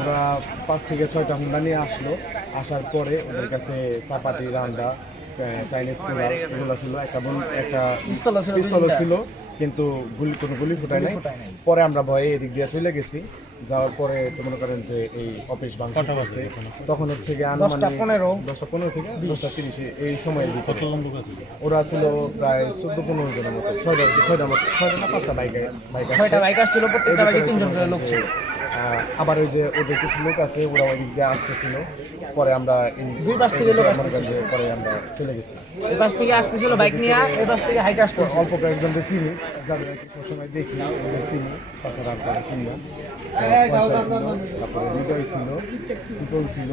ওরা 5 থেকে 6টা হুন্ডা নিয়ে আসলো। আসার পরে ওদের কাছে চাপাতি, রান্ডা, চাইনিজ কুলার এগুলো ছিল, একটা পিস্তলও ছিল, কিন্তু কোনো গুলি ফুটায় নাই। পরে আমরা ভয়ে এদিক দিয়ে চলে গেছি। যাওয়ার পরে তো মনে করেন যে এই অফিস ভাঙচুর করছে। তখন হচ্ছে গিয়ে 10টা 15 থেকে 10টা 30 এই সময়ের ভিতরে ওরা ছিল প্রায় 14-15 জনের মতো। 6টা না 5টা বাইক আসছিল, প্রত্যেকটা বাইকে 3 জন করে লোক ছিল। আবার ওই যে ওদের কিছু লোক আছে, ওরা ওই দিক দিয়ে আসতেছিল। পরে আমরা দুই পাশ থেকে লোক আসতেছিল, পরে আমরা চলে গেছি। এই পাশ থেকে আসতেছিল বাইক নিয়ে, এই পাশ থেকে হাইট আসতো। অল্প কয়েকজনকে চিনি, যাদের সবসময় দেখি ওদের চিনি, তাছাড়া আপনারা চিনি না। তারপরে হৃদয় ছিল, পিপল ছিল।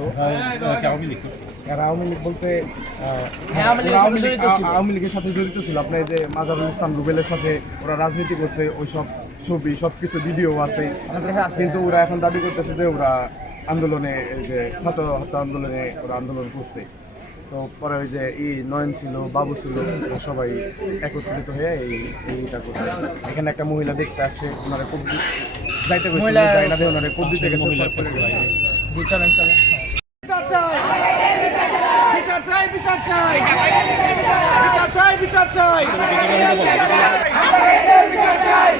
এরা আওয়ামী লীগ বলতে আওয়ামী লীগের সাথে জড়িত ছিল। আপনার যে মাজারুল ইসলাম রুবেলের সাথে ওরা রাজনীতি করছে, ওইসব ছবি সবকিছু ভিডিও আছে। কিন্তু ওরা এখন দাবি করতেছে যে ওরা আন্দোলনে, যে ছাত্র হত্যা আন্দোলনে ওরা আন্দোলন করছে। তো পরে ওই যে নয়ন ছিল, বাবু ছিল, সবাই একত্রিত হয়ে এইটা করছে। এখানে একটা মহিলা দেখতে আসছে, ওনারা খুব যাইতে গেছে, যাই না দিয়ে ওনারা খুব দিতে গেছে। চলেন চলেন, বিচার চাই, বিচার চাই, বিচার চাই, বিচার চাই, বিচার চাই, বিচার চাই।